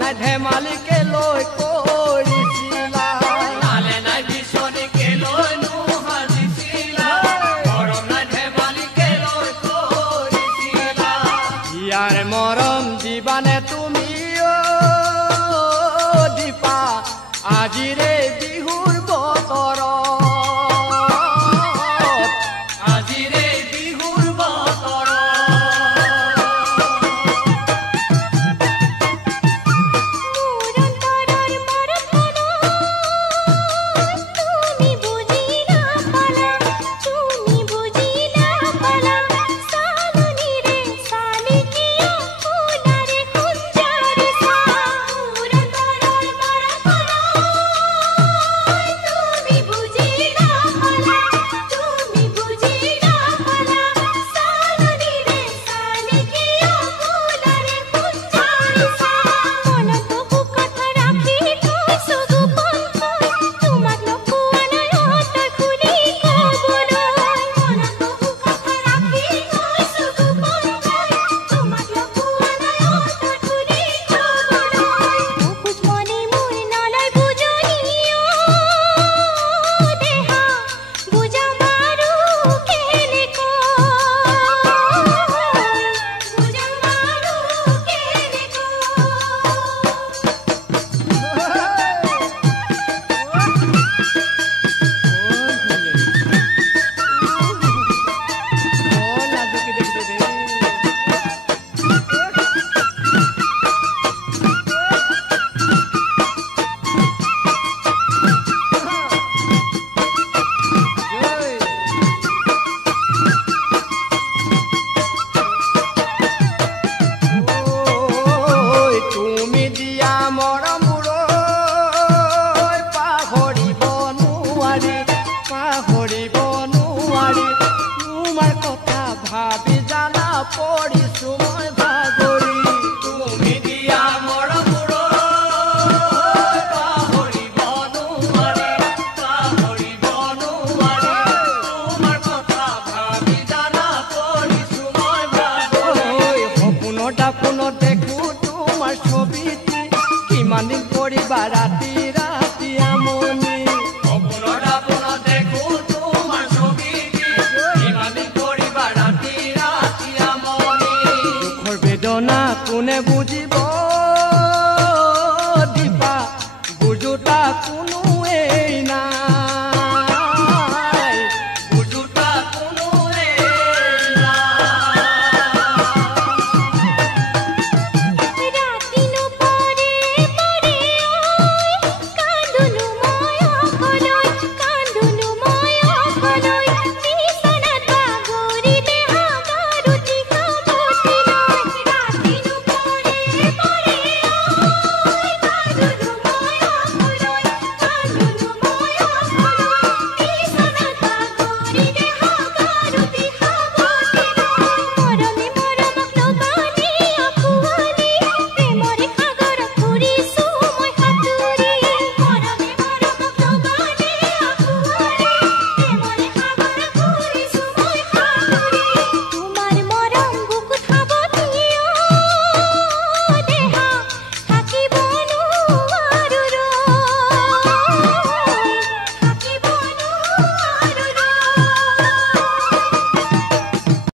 নাই ধেমালিকে লৈ কৰিছিলা নালে নাই বিচনীকে লৈ নুহাজিছিলা মৰম নাই ধেমালিকে লৈ কৰিছিলা ইয়াৰ মৰম দিবানে তুমি দীপা আজিৰে বিহুৰ বতৰত আজিৰে বিহুৰ বতৰত ভাবি জানা পৰিছো মই ভাগৰি তুমি দিয়া মৰমবোৰ পাহৰিব নোৱাৰি তোমাৰ কথা ভাবি জানা পৰিছো মই ভাগৰি সপোনত দেখো তোমাৰ ছবিটি কিমান দিন কৰিবা ৰাতি